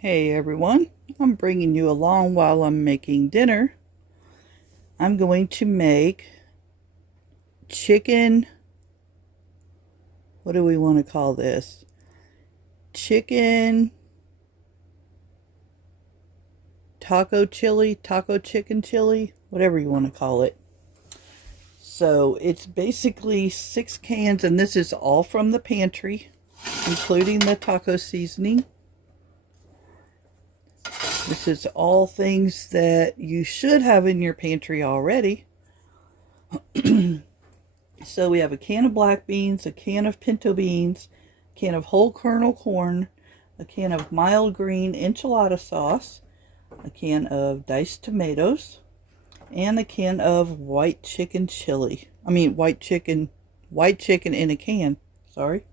Hey everyone, I'm bringing you along while I'm making dinner. I'm going to make chicken, what do we want to call this? Chicken taco chicken chili, whatever you want to call it. So it's basically 6 cans, and this is all from the pantry, including the taco seasoning. This is all things that you should have in your pantry already. So we have a can of black beans, a can of pinto beans, a can of whole kernel corn, a can of mild green enchilada sauce, a can of diced tomatoes, and a can of white chicken chili. White chicken in a can, sorry.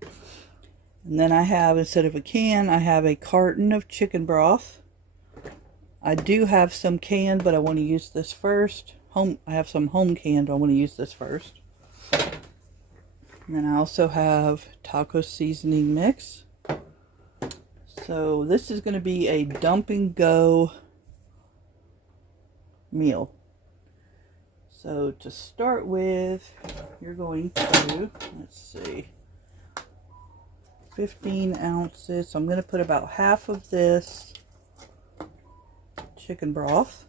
And then I have, instead of a can, I have a carton of chicken broth. I do have some canned, but I want to use this first. I have some home canned, but I want to use this first. And then I also have taco seasoning mix. So this is going to be a dump and go meal. So to start with, you're going to, let's see, 15 ounces. So I'm going to put about half of this chicken broth.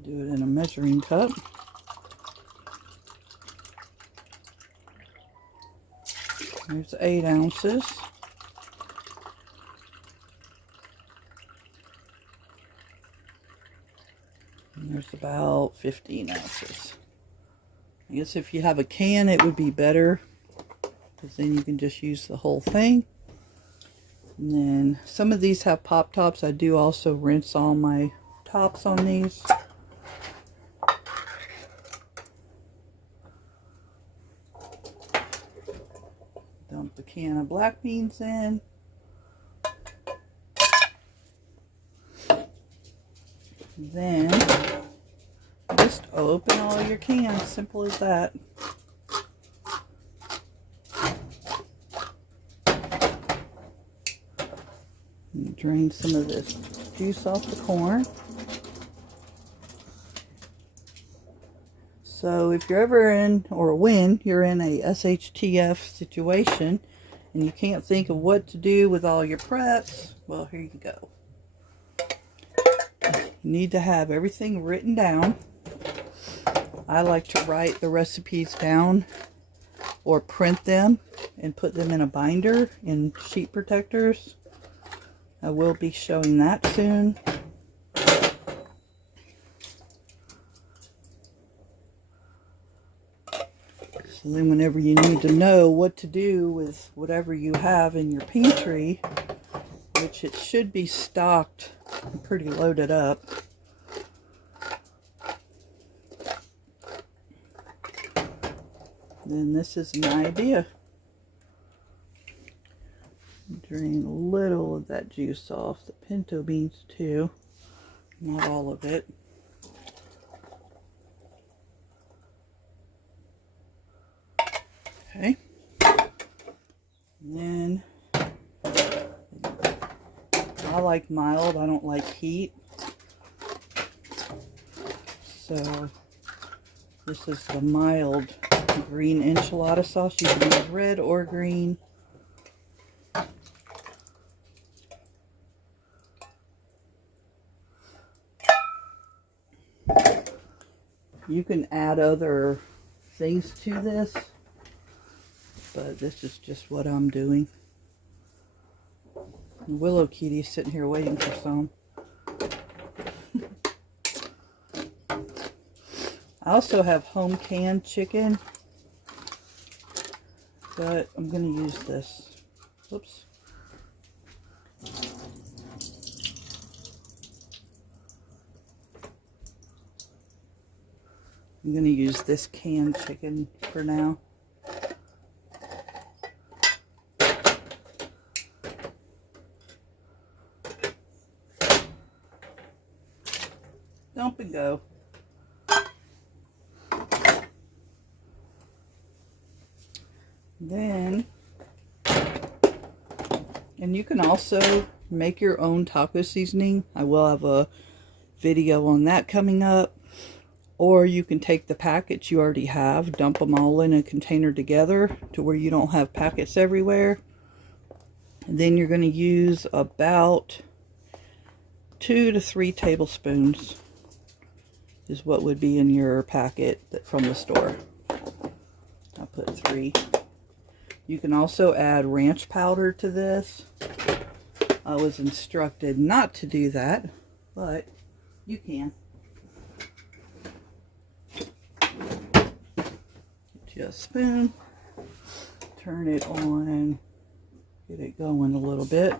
Do it in a measuring cup. There's 8 ounces. And there's about 15 ounces. I guess if you have a can, it would be better, because then you can just use the whole thing. And then some of these have pop tops. I do also rinse all my tops on these. Dump the can of black beans in. Then just open all your cans, simple as that. And drain some of this juice off the corn. So if you're ever in, or when you're in a SHTF situation and you can't think of what to do with all your preps, well, here you go. You need to have everything written down. I like to write the recipes down or print them and put them in a binder in sheet protectors. I will be showing that soon. So then whenever you need to know what to do with whatever you have in your pantry, which it should be stocked and pretty loaded up. Then this is an idea. Drain a little of that juice off the pinto beans too, not all of it. Okay, and then I like mild, I don't like heat. So this is the mild green enchilada sauce. You can use red or green. You can add other things to this, but this is just what I'm doing. Willow Kitty's sitting here waiting for some. I also have home canned chicken, but I'm going to use this. Whoops. I'm going to use this canned chicken for now. Dump and go. Then, and you can also make your own taco seasoning. I will have a video on that coming up. Or you can take the packets you already have, dump them all in a container together to where you don't have packets everywhere. And then you're going to use about 2 to 3 tablespoons is what would be in your packet from the store. I'll put 3. You can also add ranch powder to this. I was instructed not to do that, but you can. Get you a spoon, turn it on, get it going a little bit.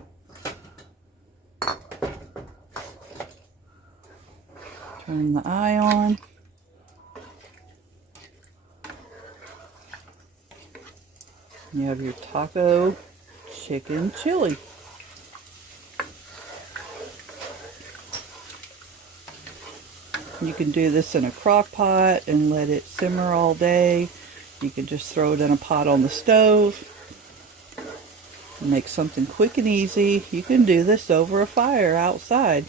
Turn the eye on. You have your taco chicken chili. You can do this in a crock pot and let it simmer all day. You can just throw it in a pot on the stove. Make something quick and easy. You can do this over a fire outside.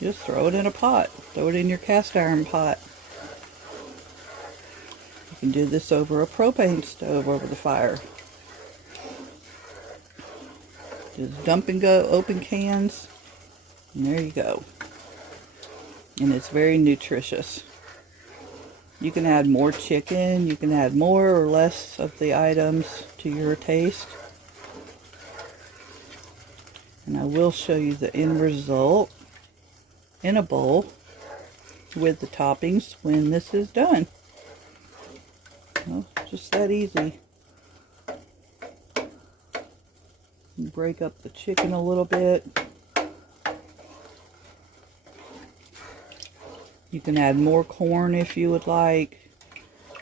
Just throw it in a pot. Throw it in your cast iron pot. You can do this over a propane stove over the fire. Just dump and go, open cans, and there you go. And it's very nutritious. You can add more chicken, you can add more or less of the items to your taste. And I will show you the end result in a bowl with the toppings when this is done. Well, just that easy. Break up the chicken a little bit. You can add more corn if you would like.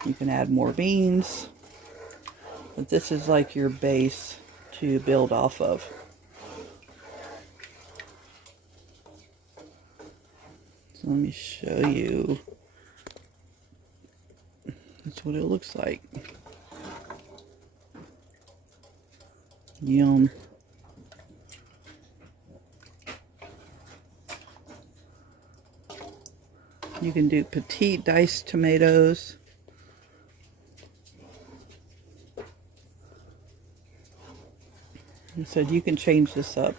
You can add more beans. But this is like your base to build off of. So let me show you. That's what it looks like. Yum. You can do petite diced tomatoes. I said you can change this up.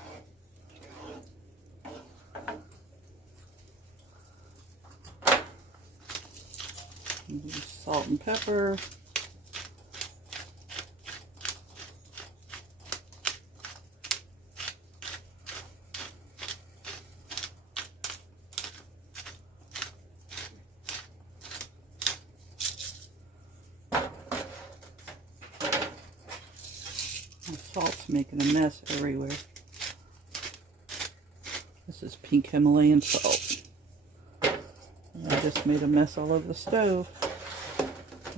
Salt and pepper. Salt's making a mess everywhere. This is pink Himalayan salt. And I just made a mess all over the stove.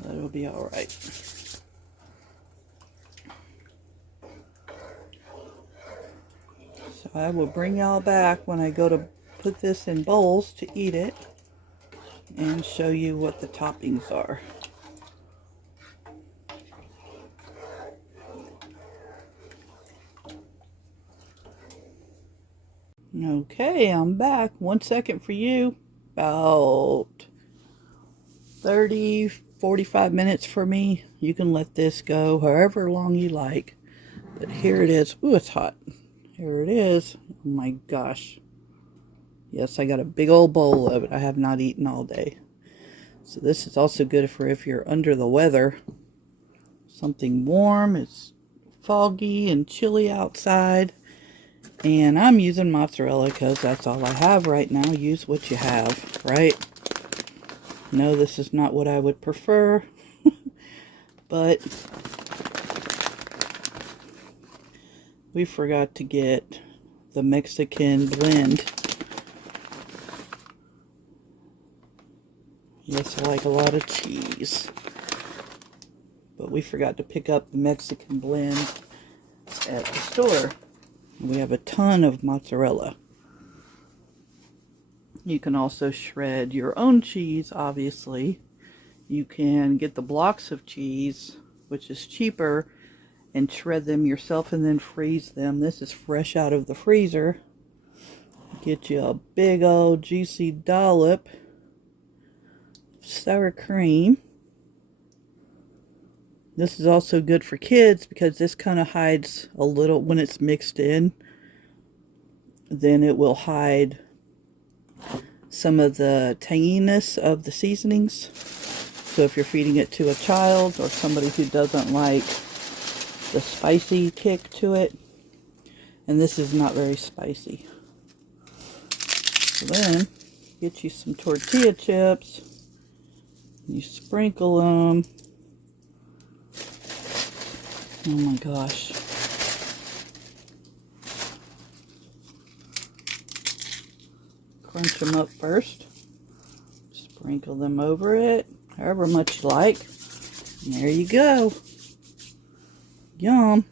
But it'll be alright. So I will bring y'all back when I go to put this in bowls to eat it and show you what the toppings are. Okay, I'm back. 1 second for you. About 30-45 minutes for me. You can let this go however long you like. But here it is. Ooh, it's hot. Here it is. Oh my gosh. Yes, I got a big old bowl of it. I have not eaten all day. So this is also good for if you're under the weather. Something warm. It's foggy and chilly outside. And I'm using mozzarella because that's all I have right now. Use what you have, right? No, this is not what I would prefer. But we forgot to get the Mexican blend. Yes, I like a lot of cheese. But we forgot to pick up the Mexican blend at the store. We have a ton of mozzarella. You can also shred your own cheese, obviously. You can get the blocks of cheese, which is cheaper and shred them yourself and then freeze them. This is fresh out of the freezer. Get you a big old juicy dollop of sour cream. This is also good for kids because this kind of hides a little when it's mixed in. Then it will hide some of the tanginess of the seasonings. So if you're feeding it to a child or somebody who doesn't like the spicy kick to it, and this is not very spicy. So then get you some tortilla chips, you sprinkle them. Oh my gosh. Crunch them up first, sprinkle them over it however much you like, and there you go. Yum.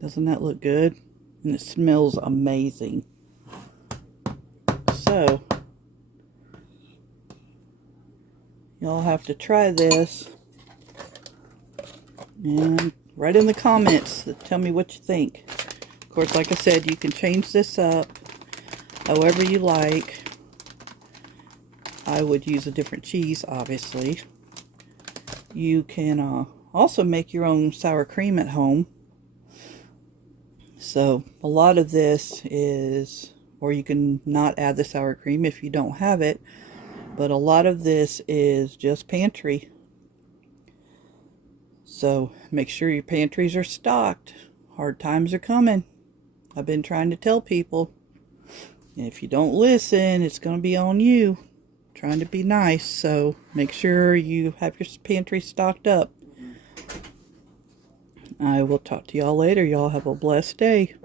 Doesn't that look good? And it smells amazing. So y'all have to try this, and write in the comments, tell me what you think. Of course, like I said, you can change this up however you like. I would use a different cheese, obviously. You can also make your own sour cream at home. So a lot of this is, or you can not add the sour cream if you don't have it, but a lot of this is just pantry. So make sure your pantries are stocked. Hard times are coming. I've been trying to tell people. If you don't listen, it's going to be on you. Trying to be nice, so make sure you have your pantry stocked up. I will talk to y'all later. Y'all have a blessed day.